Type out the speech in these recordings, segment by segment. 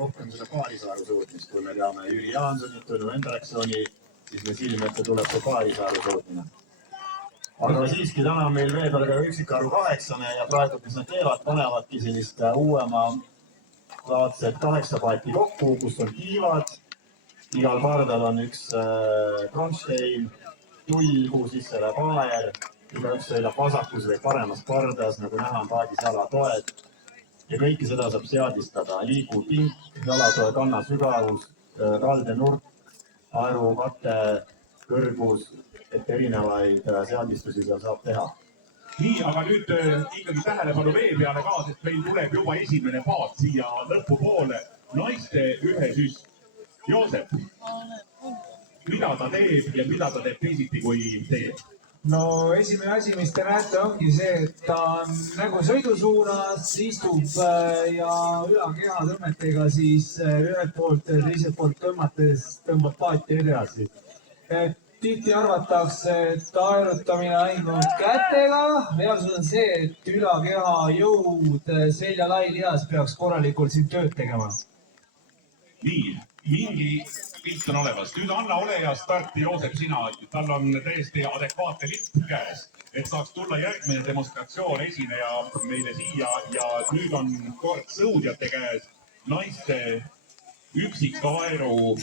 rohkem seda Paarisaaru suutmist, kui me teame Jüri Jaansonit, Tõnu Hendriksoni, siis me silme ette tuleb see Paarisaaru suutmine. Aga siiski täna on meil vee peal ka üksikaaru 8 ja praegu, mis nad teevad, panevadki sellist uuema laadset 8 paati kokku, kus on kiivad. Igal pardal on üks kronstein, tull, kuhu sisse läheb aer. Igaüks sõidab vasakus või paremas pardas, nagu näha on paadis jalatoed. Ja kõike seda saab seadistada. Liigu pink, jalatoe kanna sügavus, kalde nurk, aeru kate, kõrgus, et erinevaid seadistusi seal saab teha. Nii, aga nüüd ikkagi tähelepanu vee peale ka, sest meil tuleb juba esimene paat siia lõpupoole. Naiste ühe süst. Joosep, mida ta teeb ja mida ta teeb teisiti kui teeb? No esimene asi, mis te näete, ongi see, et ta on nägu sõidusuunas, istub ja ülakeha tõmmetega siis ühelt poolt ja teiselt poolt tõmmates tõmbab paati edasi. Tihti arvatakse, et aerutamine ainult kätega. Reaalsus on see, et ülakeha jõud selja-lai-lihas peaks korralikult siin tööd tegema. Nii, mingi pilt on olemas. Nüüd anna ole ja starti, Joosep, sina. Tal on täiesti adekvaatne lipp käes, et saaks tulla järgmine demonstratsioon esineja meile siia. Ja nüüd on kord sõudjate käes naiste üksikaeru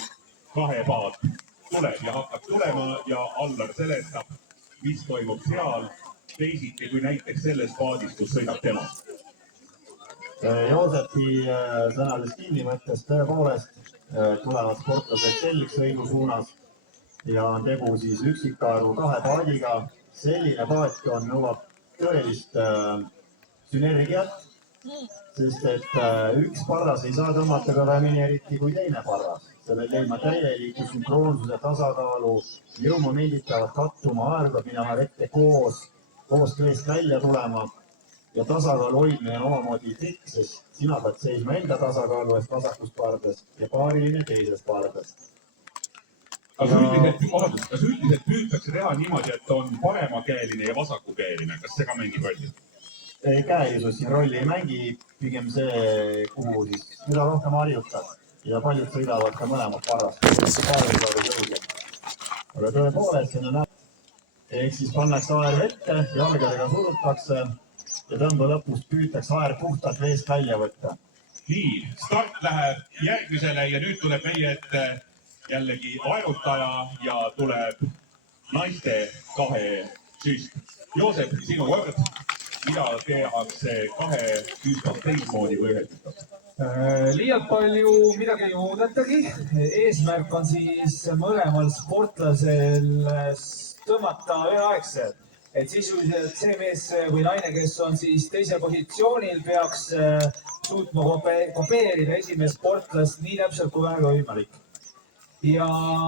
2 paat. Tuleb ja hakkab tulema ja Allar seletab, mis toimub seal teisiti kui näiteks selles paadis, kus sõidab tema. Joosepi sõnades kinni mõttes tõepoolest tulevad sportlased selgsõidu suunas ja on tegu siis üksikaeru 2 paadiga. Selline paat nõuab tõelist sünergiat, sest et üks parras ei saa tõmmata kõvemini eriti kui teine parras. Sellel leidma täieliku sünkroonsuse tasakaalu, jõumomendid peavad kattuma, aer peab minema vette koos veest välja tulema ja tasakaalu hoidmine on omamoodi trikk, sest sina pead seisma enda tasakaalu eest vasakust pardast ja paariline teisest pardast. Kas üldiselt püütakse teha niimoodi, et on paremakäeline ja vasakukäeline? Kas see ka mängib rolli? Käelisus siin rolli ei mängi, pigem see, kuhu siis mida rohkem harjutab. Ja paljud sõidavad ka mõlemad parrast. Aga tõepoolest, siin on ehk siis pannakse aer vette, jalgadega surutakse ja tõmba lõpust püütakse aer puhtalt veest välja võtta. Nii, start läheb järgmisele ja nüüd tuleb meie ette jällegi aerutaja ja tuleb naiste 2 süst. Joosep, sinu kord, mida tehakse 2 süstab teistmoodi või ühe süstab? Liialt palju midagi ei muudetagi. Eesmärk on siis mõlemal sportlasel tõmmata üheaegselt. Et sisuliselt see mees või naine, kes on siis teisel positsioonil, peaks suutma kopeerida esimest sportlast nii täpselt kui vähegi võimalik. Ja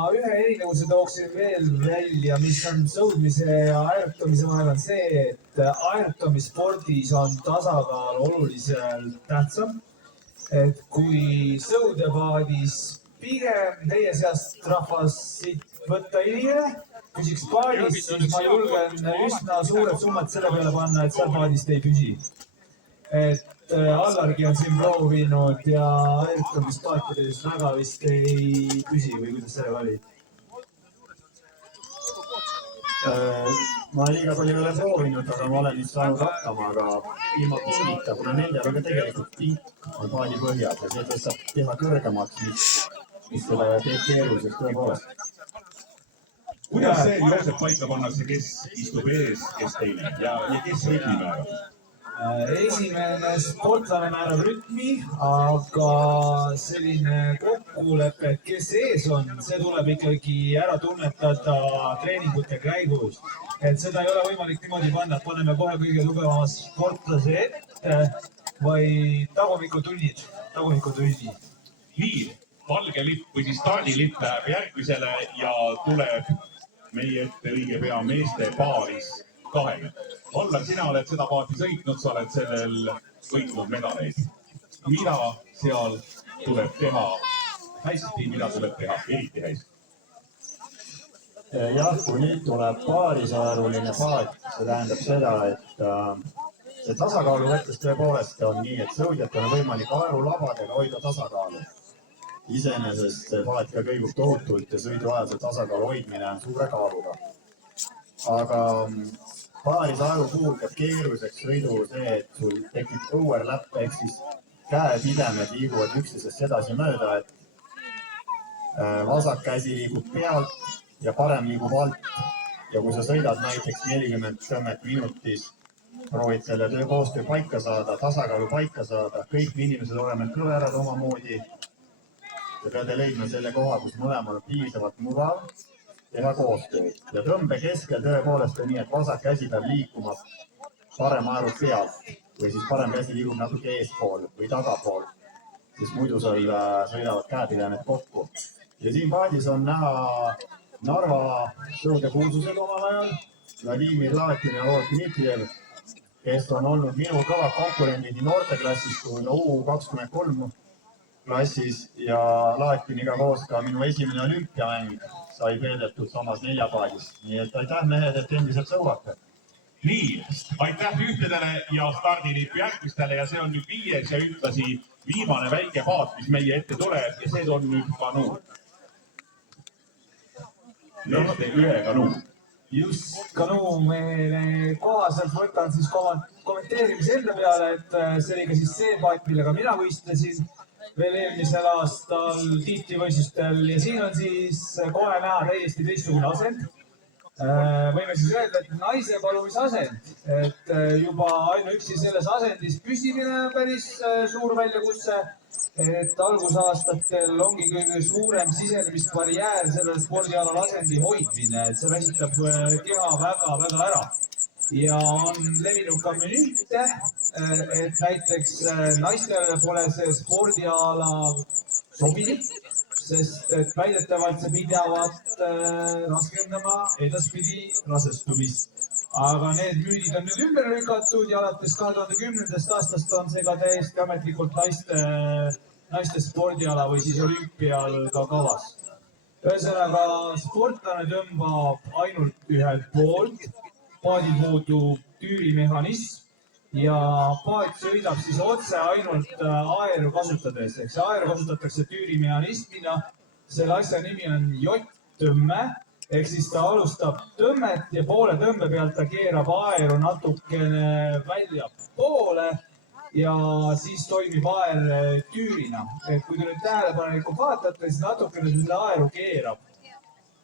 ühe erinevuse tooksin veel välja, mis on sõudmise ja aerutamise vahel on see, et aerutamisspordis on tasakaal oluliselt tähtsam. Et kui sõudepaadis pigem teie seast rahvas siit võtta ei liie, püsiks paadis, siis ma julgen üsna suured summad selle peale panna, et seal paadist ei püsi. Et Allargi on siin proovinud ja aerutamispaatides väga vist ei püsi või kuidas sellega oli? Ma liiga palju ei ole proovinud, aga ma olen vist saanud hakkama, aga ilma pinnita, kuna nendel on ka tegelikult pink on paadi põhjas ja see saab teha kõrgemaks, mis selle teeb keeruliseks tõepoolest. Kuidas see Joosep paika pannakse, kes istub ees, kes teine ja kes rütmi määrab? Esimene sportlane määrab rütmi, aga selline kokkulepe, et kes ees on, see tuleb ikkagi ära tunnetada treeningute käigus. Et seda ei ole võimalik niimoodi panna, et paneme kohe kõige tugevama sportlase ette, vaid tagumikutunnid. Nii, valge lipp või siis stardilipp läheb järgmisele ja tuleb meie ette õige pea meeste paaris 2. Allar, sina oled seda paati sõitnud, sa oled sellel võitnud medaleid. Mida seal tuleb teha hästi, mida tuleb teha eriti hästi? Jah, kui nüüd tuleb paarisaaruline paat, see tähendab seda, et see tasakaalu võttes tõepoolest on nii, et sõudjatel on võimalik aerulabadega hoida tasakaalu. iseenesest see paat ka kõigub tohutult ja sõiduajal see tasakaalu hoidmine on suure kaaluga. Aga paarisaeru puhul käib keeruliseks sõidu see, et sul tekib overlap ehk siis käepidemed liiguvad üksteisest edasi mööda, et vasak käsi liigub pealt ja parem liigub alt. Ja kui sa sõidad näiteks 40 tõmmet minutis, proovid selle koostöö paika saada, tasakaalu paika saada, kõik inimesed oleme kõverad omamoodi. Te peate leidma selle koha, kus mõlemal on piisavalt mugav teha koostööd. Ja tõmbe keskel tõepoolest on nii, et vasak käsi peab liikuma parem aeru pealt või siis parem käsi liigub natuke eespool või tagapool, siis muidu sõidavad käepidemed kokku. Ja siin paadis on näha Narva sõudekuulsused omal ajal, Vladimir Laetin ja Roland Dmitrijev, kes on olnud minu kõvad konkurendid nii noorteklassis kui U23 klassis ja Laetiniga koos ka minu esimene olümpiamäng sai veedetud samas 4 paadis. Nii et aitäh mehed, et endiselt sõuate. Nii, aitäh ühtedele ja stardilipp järgmistele ja see on nüüd 5. ja ühtlasi viimane väike paat, mis meie ette tuleb ja see on nüüd kanuun. Meeste ühe kanuun. Just kanuun meile kohaselt võtan siis kommenteerimise enda peale, et see oli ka siis see paat, millega mina võistlesin veel eelmisel aastal tiitlivõistlustel ja siin on siis kohe näha täiesti teistsugune asend. Võime siis öelda, et naise palumise asend, et juba ainuüksi selles asendis püsimine on päris suur väljakutse, et algusaastatel ongi kõige suurem sisenemisbarjäär sellel spordialal asendi hoidmine, et see väsitab keha väga-väga ära. Ja on levinud ka müüte, et näiteks naistele pole see spordiala sobilik, sest et väidetavalt see pidavat raskendama edaspidi rasestumist. Aga need müüdid on nüüd ümber lükatud ja alates 2010. aastast on see ka täiesti ametlikult naiste spordiala või siis olümpial ka kavas. Ühesõnaga, sportlane tõmbab ainult ühelt poolt, paadil puudub tüürimehhanism ja paat sõidab siis otse ainult aeru kasutades. Ehk see aeru kasutatakse tüürimehhanismina. Selle asja nimi on jott-tõmme. Ehk siis ta alustab tõmmet ja poole tõmbe pealt ta keerab aeru natukene välja poole ja siis toimib aer tüürina. Et kui te nüüd tähelepanelikult vaatate, siis natukene selle aeru keerab.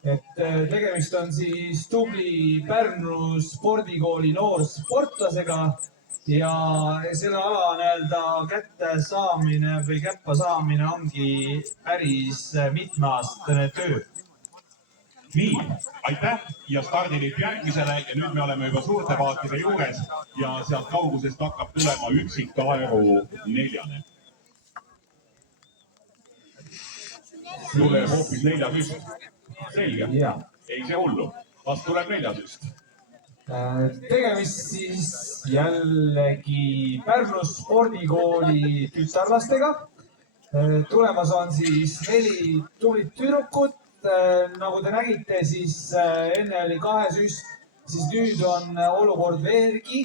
Et tegemist on siis tubli Pärnu spordikooli noorsportlasega ja selle ala kätte saamine või käppa saamine ongi päris mitmeaastane töö. Nii, aitäh ja stardilipp järgmisele ja nüüd me oleme juba suurte paatide juures ja sealt kaugusest hakkab tulema üksikaeru 4. Tuleb hoopis 4 üst. Selge. Ei see hullu. Vast tuleb 4 üst. Tegemist siis jällegi Pärnu spordikooli tütarlastega. Tulemas on siis 4 tublit tüdrukut. Nagu te nägite, siis enne oli 2 üst, siis nüüd on olukord veelgi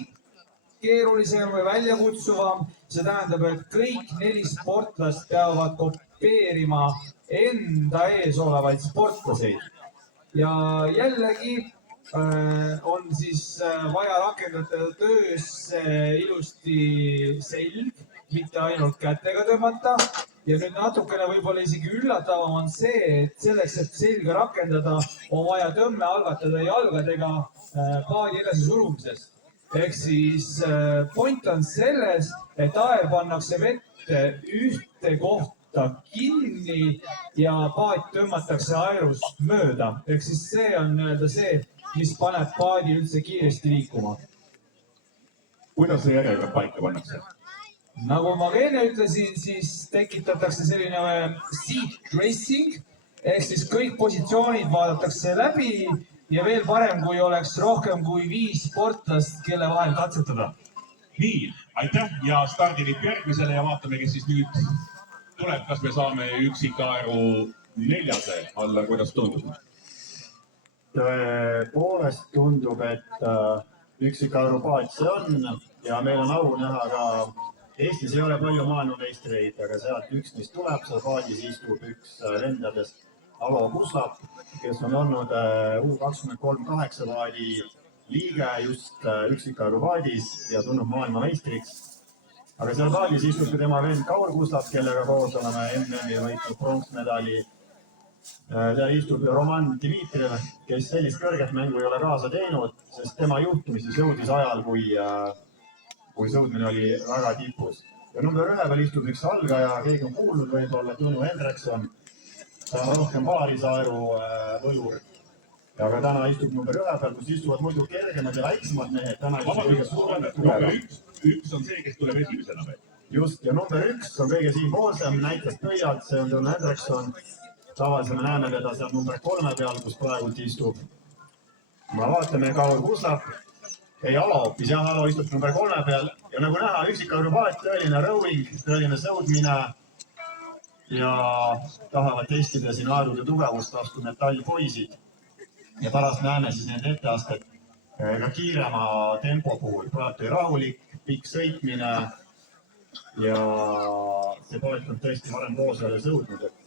keerulisem või väljakutsuvam. See tähendab, et kõik 4 sportlast peavad kopeerima enda ees olevaid sportlaseid. Ja jällegi on siis vaja rakendada töösse ilusti selg, mitte ainult kätega tõmmata. Ja nüüd natukene võib-olla isegi üllatavam on see, et selleks, et selga rakendada, on vaja tõmme algatada jalgadega paadi edasi surumisest. Ehk siis point on selles, et aer pannakse vette ühte kohta kinni ja paat tõmmatakse aerust mööda. Ehk siis see on see, mis paneb paadi üldse kiiresti liikuma. Kuidas see järjekord paika pannakse? Nagu ma enne ütlesin, siis tekitatakse selline seat racing, ehk siis kõik positsioonid vaadatakse läbi ja veel parem, kui oleks rohkem kui 5 sportlast, kelle vahel katsetada. Nii, aitäh ja stardilipp järgmisele ja vaatame, kes siis nüüd tuleb, kas me saame üksikaeru 4 alla, kuidas tundub? Tõepoolest tundub, et üksikaeru paat see on ja meil on au näha ka Eestis ei ole palju maailmameistreid, aga sealt üks, mis tuleb, seal paadis istub üks vendadest Alo Kuslap, kes on olnud U23 8 paadi liige just üksikaaru paadis ja tulnud maailmameistriks. Aga seal paadis istub ka tema vend Kaur Kuslap, kellega koos oleme MM-il võitnud pronksmedali. Seal istub Roman Dmitrijev, kes sellist kõrget mängu ei ole kaasa teinud, sest tema juhtumises jõudis ajal, kui sõudmine oli väga tipus. Ja number 1 peal istub üks algaja, keegi on kuulnud võib-olla Tõnu Hendrikson. Ta on rohkem paarisaeru võlur. Aga täna istub number 1 peal, kus istuvad muidu kergemad ja väiksemad mehed. Üks on see, kes tuleb esimesena veel. Just, ja number 1 on kõige siinpoolsem, näitas pöialt, see on Tõnu Hendrikson. Tavaliselt me näeme teda seal number 3 peal, kus praegult istub. Ma vaatame Kaur Kuslap. Ei, Alo hoopis, jah, Alo istub number 3 peal. Ja nagu näha, üksikaaru paat, tõeline rowing, tõeline sõudmine. Ja tahavad testida siin aerude tugevust vastu metallpoisid. Ja pärast näeme siis need etteasted ka kiirema tempo puhul. Praegu oli rahulik, pikk sõitmine ja see paat on tõesti varem koos oli sõudnud, et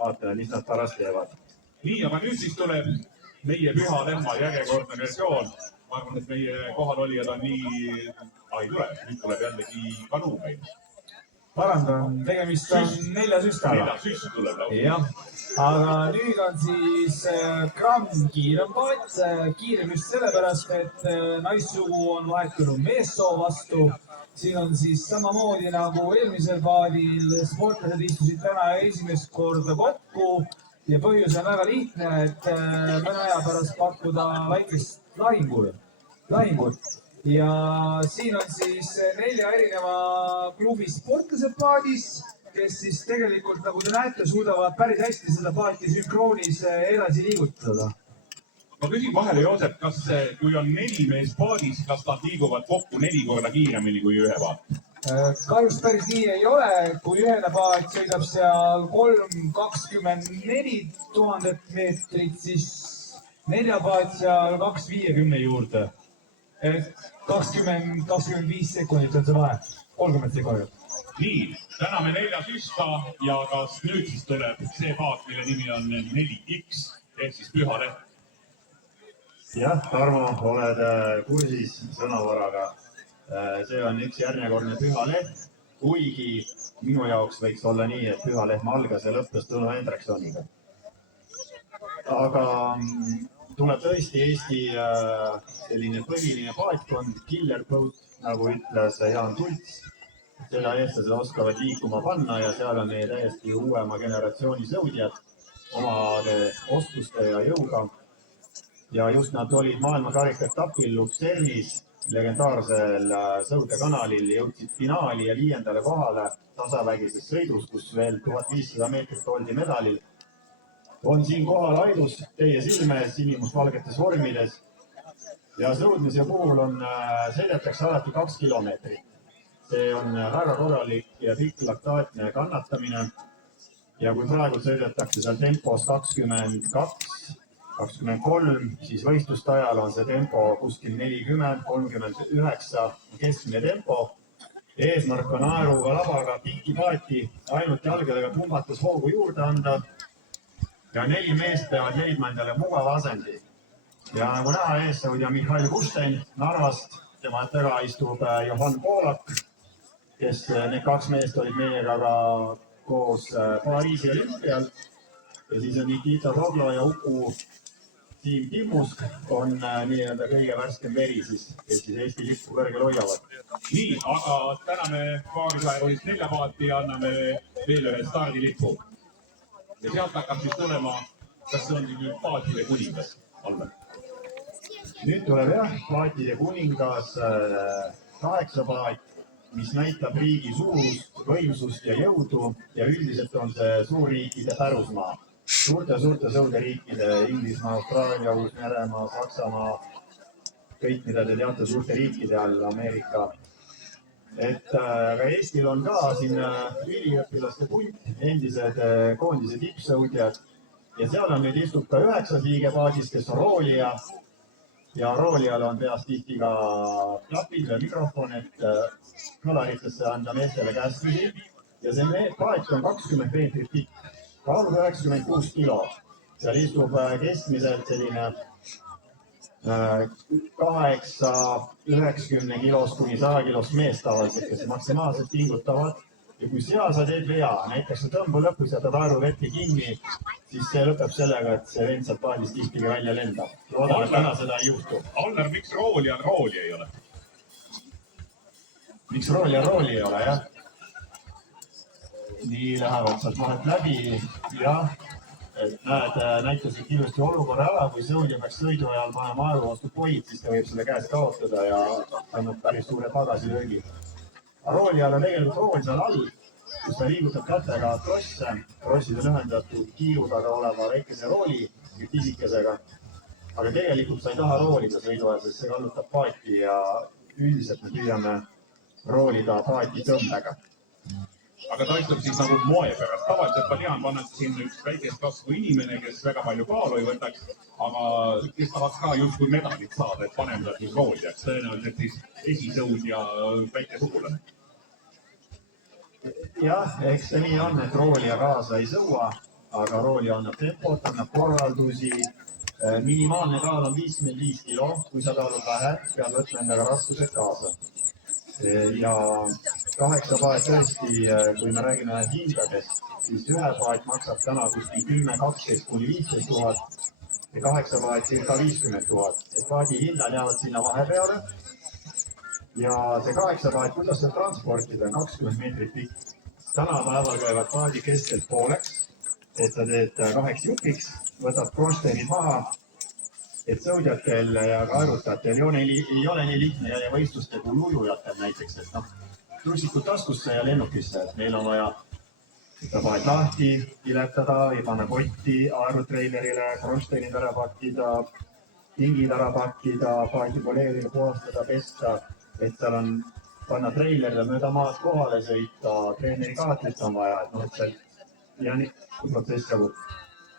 vaatame, mis nad pärast teevad. Nii, aga nüüd siis tuleb meie Püha Lemma järjekordne versioon. Ma arvan, et meie kohalolijad on nii... ei tule, nüüd tuleb jällegi Kanu meil. Parandan, tegemist on 4 süstaga. 4 süst tuleb. Jah, aga nüüd on siis gramm kiirem paat. Kiirem just sellepärast, et naissugu on vahetunud meessoo vastu. Siin on siis samamoodi nagu eelmisel paadil. Sportlased istusid täna esimest korda kokku ja põhjus on väga lihtne, et mõne aja pärast pakkuda väikest lahingut. Ja siin on siis 4 erineva klubi sportlased paadis, kes siis tegelikult, nagu te näete, suudavad päris hästi seda paati sünkroonis edasi liigutada. Ma küsin vahele, Joosep, kas kui on 4 mees paadis, kas nad liiguvad kokku 4 korda kiiremini kui ühe paat? Kahjuks päris nii ei ole, kui ühene paat sõidab seal 3,24 000 meetrit, siis 4 paat seal 2,50 juurde. 20-25 sekundit on see vahe, 30 sekundit. Nii, täname 4 süsta ja kas nüüd siis tuleb see paat, mille nimi on 4X ehk siis Püha Lehm? Jah, Tarmo, oled kursis sõnavaraga. See on üks järjekordne Püha Lehm, kuigi minu jaoks võiks olla nii, et Püha Lehm algas ja lõppes Tõnu Hendriksoniga. Aga tuleb tõesti Eesti selline põhiline paatkond, killer boat, nagu ütles Jaan Tults. Selle eestlased oskavad liikuma panna ja seal on meie täiesti uuema generatsiooni sõudjad omade oskuste ja jõuga. Ja just nad olid maailmakarikaetapil Luksernis, legendaarsel sõudekanalil, jõudsid finaali ja 5. kohale tasavägises sõidus, kus veel 1500 meetrit oldi medalil. On siin kohal Aidus teie silme sinimustvalgetes vormides ja sõudmise puhul sõidetakse alati 2 kilomeetrit. See on väga korralik ja pikk laktaatne kannatamine ja kui praegu sõidetakse seal tempos 22, 23, siis võistluste ajal on see tempo kuskil 40, 39 keskmine tempo. Eesmärk on aeruga labaga pikki paati ainult jalgadega pumbates hoogu juurde anda. Ja 4 meest peavad leidma endale mugava asendi. Ja nagu näha eessõudja Mihhail Kuštein Narvast, tema taga istub Johan Poolak, kes need 2 meest olid meiega ka koos Pariisi olümpial. Ja siis on Nikita Roglo ja Uku Tiim Timmusk on nii-öelda kõige värskem veri, kes siis Eesti lippu kõrgel hoiavad. Nii, aga täname paarisaerulist 4 paati ja anname veel ühe stardilipu. Ja sealt hakkab siis tulema, kas see on nüüd paatide kuningas, Alvar? Nüüd tuleb jah, paatide kuningas 8 paat, mis näitab riigi suurust, võimsust ja jõudu ja üldiselt on see suurriikide pärusmaa. Suurte sõuderiikide, Inglismaa, Austraalia, Uus-Meremaa, Saksamaa, kõik mida te teate suurte riikide all, Ameerika. Aga Eestil on ka siin üliõpilaste punt, endised koondise tippsõudjad ja seal on nüüd istub ka 9 liige paadis, kes on roolija. ja roolijal on peas tihti ka klapid või mikrofon, et kõlaritesse anda meestele käskusi ja see paat on 20 meetrit pikk, kaalub 96 kilo. Seal istub keskmiselt selline 8-90 kilost kuni 100 kilost mees tavaliselt, kes maksimaalselt pingutavad. Ja kui seal sa teed vea, näiteks sa tõmbu lõpus jätad aeruvetti kinni, siis see lõpeb sellega, et see vend sealt paadist tihtiga välja lendab. Loodan, et täna seda ei juhtu. Allar, miks roolijal rooli ei ole? Miks roolijal rooli ei ole, jah? Nii lähevad sealt vahet läbi, jah. Näed, näitasid ilusti olukorra ära, kui sõudja peaks sõidu ajal panema aeru vastu poid, siis ta võib selle käest kaotada ja annab päris suure tagasilöögi. Roolijal on tegelikult rool seal all, kus ta liigutab kätega krosse. Krossid on ühendatud kiilu taga oleva väikese rooli pisikesega. Aga tegelikult sa ei taha roolida sõidu ajal, sest see kallutab paati ja üldiselt me püüame roolida paati tõmbega. Aga ta istub siis nagu moe pärast. Tavaliselt ma tean, pannakse siin üks väikest kasvu inimene, kes väga palju kaalu ei võtaks, aga kes tahaks ka justkui medalit saada, et panem ta siis roolijaks. Tõenäoliselt siis esisõudja väike sugulane. Jah, eks see nii on, et roolija kaasa ei sõua, aga roolija annab tempot, annab korraldusi. Minimaalne kaal on 55 kilo, kui sa kaalud vähe, pead võtma endaga raskused kaasa. Ja 8 paat tõesti, kui me räägime hindadest, siis ühe paat maksab täna kuskil 10-12 kuni 15 000 ja 8 paat circa 50 000. Et paadi hindad jäävad sinna vahepeale. Ja see 8 paat, kuidas see transportida, 20 meetrit pikk. Tänapäeval käivad paadi keskelt pooleks, et sa teed 2 jupiks, võtad krossteenid maha, et sõudjatel ja kaerutajatel ei ole nii lihtne ja võistluste kui ujujatel näiteks, et trussikud taskusse ja lennukisse, et meil on vaja paat lahti piletada ja panna kotti aerutreilerile, krossteenid ära pakkida, tingid ära pakkida, paati poleerida, puhastada, pesta, et seal on panna treilerile mööda maad kohale sõita, treeneri kaatrit on vaja, et see ja nii protsess jagub.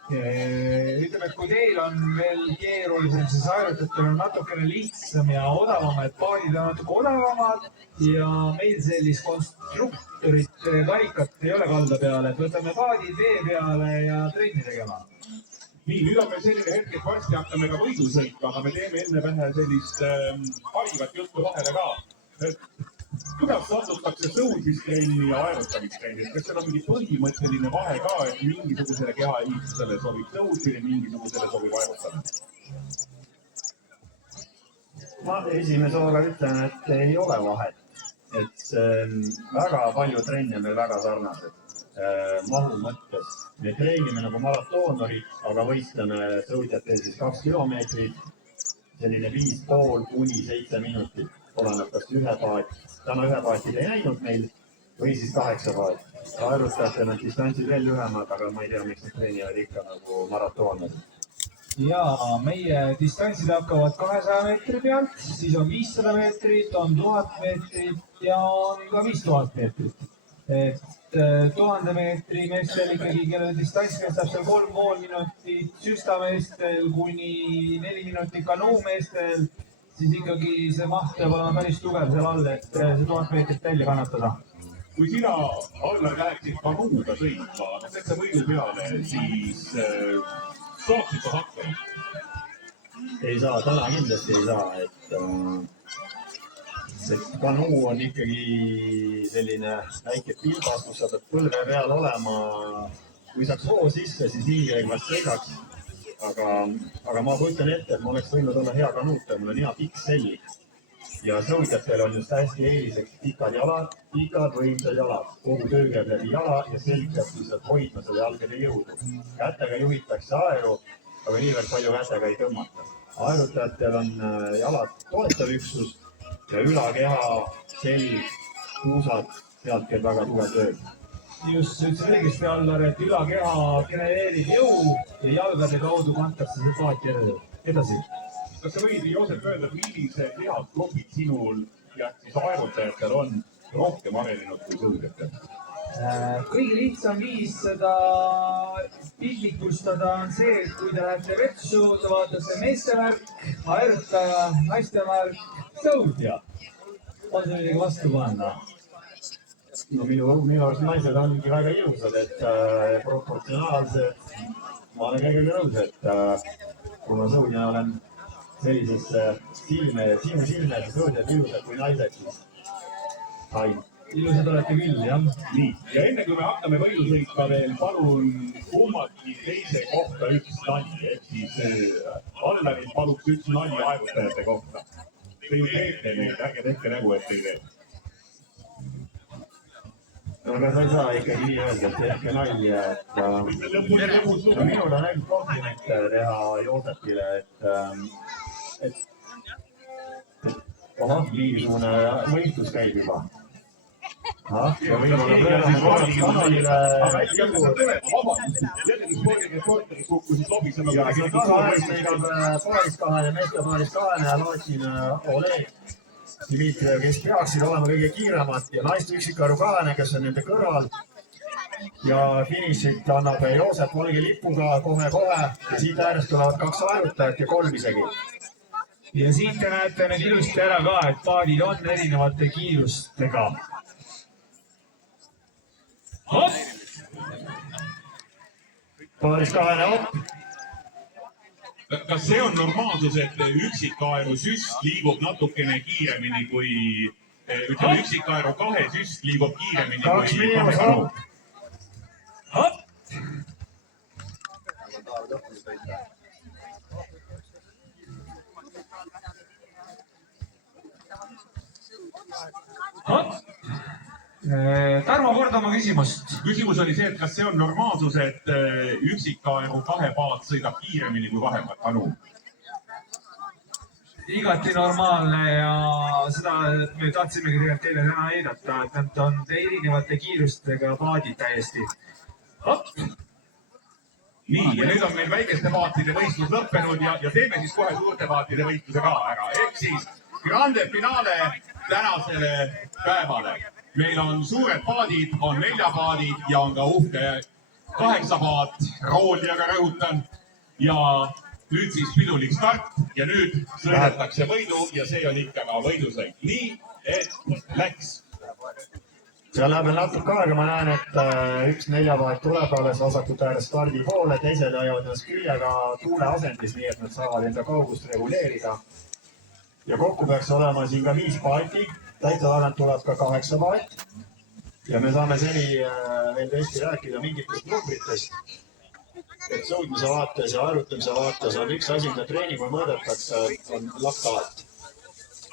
Ütleme, et kui teil on veel keerulisem, siis aerutajatel on natukene lihtsam ja odavam, et paadid on natuke odavamad ja meil sellist konstruktorit karikat ei ole kalda peale, et võtame paadid vee peale ja trenni tegema. Nii, nüüd on meil selline hetk, et varsti hakkame ka võidu sõitma, aga me teeme enne vähe sellist harivat juttu vahele ka. Kuidas saadutakse sõudmistrenni ja aerutamiskrenni? Kas seal on mingi põhimõtteline vahe ka, et mingisugusele kehaehitusele sobib sõudmine, mingisugusele sobib aerutamine? Ma esimese hooga ütlen, et ei ole vahet. Et väga palju trenne meil väga sarnased mahu mõttes. Me treenime nagu maratoonorid, aga võistleme sõudjatel siis 2 kilomeetrit, selline 5,5 kuni 7 minutit. Oleneb kas ühe paat, täna ühe paatid ei näinud meil või siis 8 paat. Aerutajatel on distantsid veel lühemad, aga ma ei tea, miks need treenivad ikka nagu maratoonid. Ja meie distantsid hakkavad 200 meetri pealt, siis on 500 meetrit, on 1000 meetrit ja on ka 5000 meetrit. Et 1000 meetri meestel ikkagi, kelle distants kestab seal 3,5 minutit, süstameestel kuni 4 minutit kanuumeestel, siis ikkagi see maht peab olema päris tugev seal all, et see 1000 meetrit välja kannatada. Kui sina, Allar, läheksid kanuuga sõitma, täitsa võidu peale, siis saaksid sa hakkama? Ei saa, täna kindlasti ei saa, et kanuu on ikkagi selline väike pilbas, kus sa pead põlve peal olema. Kui saaks hoo sisse, siis hiilgeegvast sõidaks. Aga ma kujutan ette, et ma oleks võinud olla hea kanuuter, mul on hea pikk selg. Ja sõudjatel on just hästi eeliseks pikad jalad, pikad võimsad jalad. Kogu töö käib läbi jala ja selg peab lihtsalt hoidma selle jalgade jõudu. Kätega juhitakse aeru, aga niivõrd palju kätega ei tõmmata. Aerutajatel on jalad toetav üksus ja ülakeha, selg, kuusad, sealt käib väga tugev töö. Just ütlesin õigesti, Allar, et ülakeha genereerib jõu ja jalgade kaudu kantakse see paati edasi. Kas sa võid, Joosep, öelda, millised lihasgrupid sinul ja siis aerutajatel on rohkem arenenud kui sõudjatel? Kõige lihtsam viis seda piltlikustada, on see, et kui te lähete vetsu, te vaatate meestemärk, aerutaja, naistemärk, sõudja. On see midagi vastu panna? No minu arust naised ongi väga ilusad, et proportsionaalsed. Ma olen kõigega nõus, et kui ma sõudjana olen sellisesse sinu silmes sõudjad ilusad kui naised, siis sain. Ilusad olete küll, jah. Nii, ja enne kui me hakkame võidusõitma veel, palun kummaltki teise kohta üks nali, ehk siis Allarilt paluks üks nali aerutajate kohta. Te ju teete neid, ärge tehke nägu, et te ei tee. Aga sa ei saa ikkagi nii öelda, et tehke nalja, et minul on ainult komplimente teha Joosepile, et mingisugune võistlus käib juba. Ja minul on pöörama kanalile ja kahaaegis sõidab paaris kahene, meeste paaris kahene ja lootsin Oleg Dmitrijev, kes peaksid olema kõige kiiremad ja naiste üksikkaru kahene, kes on nende kõrval. Ja finišit annab Joosep valge lipuga kohe-kohe ja siit äärest tulevad 2 aerutajat ja 3 isegi. Ja siit te näete nüüd ilusti ära ka, et paadid on erinevate kiirustega. Hopp! Paaris kahene hopp. Kas see on normaalsus, et üksikkaeru süst liigub natukene kiiremini kui, ütleme, üksikkaeru 2 süst liigub kiiremini kui 2 kanu? Hopp! Hopp! Tarmo, korda oma küsimust. Küsimus oli see, et kas see on normaalsus, et üksikkaeru 2 paat sõidab kiiremini kui 2 kanu? Igati normaalne ja seda me tahtsimegi tegelikult teile täna näidata, et nad on erinevate kiirustega paadid täiesti. Hopp! Nii, ja nüüd on meil väikeste paatide võistlus lõppenud ja teeme siis kohe suurte paatide võistluse ka ära. Ehk siis grande finale tänasele päevale. Meil on suured paadid, on 4 paadid ja on ka uhke 8 paat, roolijaga rõhutan. Ja nüüd siis pidulik start ja nüüd sõidetakse võidu ja see on ikka ka võidusõit. Nii, et läks. Seal läheb veel natuke aega, ma näen, et üks 4 paat tuleb alles vasakut ääres stardi poole, teised ajavad ennast küljega tuule asendis, nii et nad saavad enda kaugust reguleerida. Ja kokku peaks olema siin ka 5 paati. Täitsa tagant tuleb ka 8 paat ja me saame seni veel tõesti rääkida mingitest numbritest. Et sõudmise vaates ja arutamise vaates on üks asi, mida treeningu mõõdetakse, on laktaat.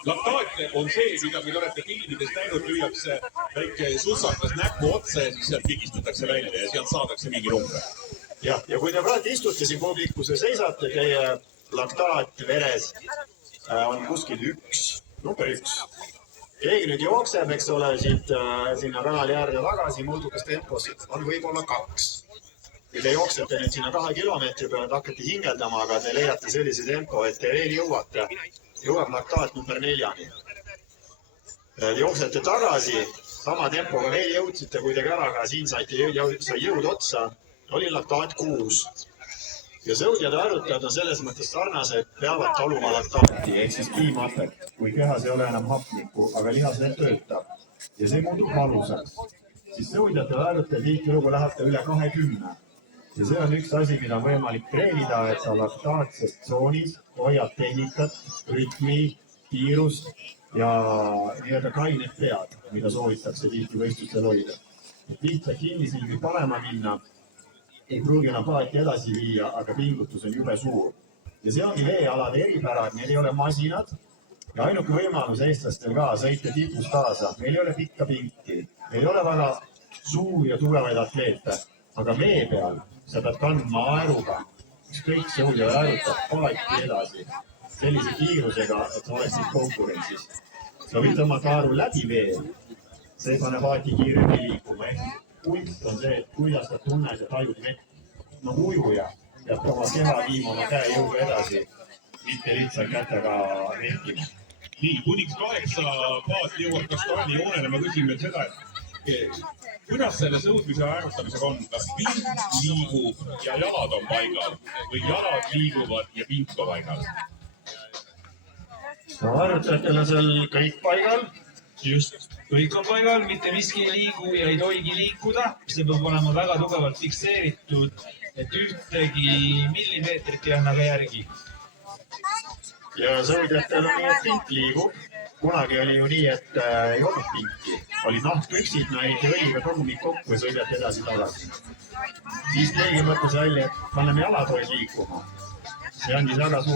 Laktaat on see, mida meil olete filmides näinud, lüüakse väike sussakas näkku otsa ja siis sealt pigistatakse välja ja sealt saadakse mingi number. Ja kui te praegu istute siin publikus ja seisate, teie laktaat veres on kuskil 1, number 1. Keegi nüüd jookseb, eks ole, siit sinna kanali äärde tagasi, muldukas tempos on võib-olla 2. Kui te jooksete nüüd sinna 2 kilomeetri peale, hakkate hingeldama, aga te leiate sellise tempo, et te veel jõuab laktaat number 4-ni. Jooksete tagasi, sama tempoga veel jõudsite, kui te käraga siin sai jõud otsa, oli laktaat 6. Ja sõudjad ja arutajad on selles mõttes sarnased, peavad taluma laktaati, ehk siis piimapet, kui kehas ei ole enam hapnikku, aga lihas veel töötab. Ja see muutub valusaks. Siis sõudjad ja arutajad tihtilugu lähete üle 20. Ja see on üks asi, mida on võimalik treenida, et sa laktaatses tsoonis hoiad tehnikat, rütmi, kiirust ja nii-öelda kainet pead, mida soovitakse tihti võistlustel hoida. Lihtsalt kinnisilgi panema minna, ei pruugi enam paati edasi viia, aga pingutus on jube suur. Ja see ongi veealade eripära, et meil ei ole masinad ja ainuke võimalus eestlastel ka sõita tipus kaasa. Meil ei ole pikka pinki, meil ei ole väga suuri ja tugevaid atleete, aga vee peal sa pead kandma aeruga, ükskõik sõudja aerutab paati edasi sellise kiirusega, et sa oleksid konkurentsis. Sa võid tõmmata aeru läbi vee, see ei pane paati kiiremini liikuma. Kunst on see, et kuidas ta tunned ja tajud vett. No ujuja peab oma keha viima oma käe jõuga edasi, mitte lihtsalt kätega vehkima. Nii, kuniks 8 paati jõuab ka stardi joonele. Ma küsin veel seda, et kuidas selle sõudmise harjutamisega on, kas pind liigub ja jalad on paigal või jalad liiguvad ja pind ka paigal? no harjutajatel on seal kõik paigal. just, kõik on paigal, mitte miski ei liigu ja ei tohigi liikuda. See peab olema väga tugevalt fikseeritud, et ühtegi millimeetrit ei anna ka järgi. ja sõudjatel on nii, et pink liigub. Kunagi oli ju nii, et ei olnud pinki. Olid nahtpüksid, näid õliga trummid kokku ja sõidjad edasi-tagasi. Siis keegi mõtles välja, et paneme jalapoid liikuma. See andis väga suur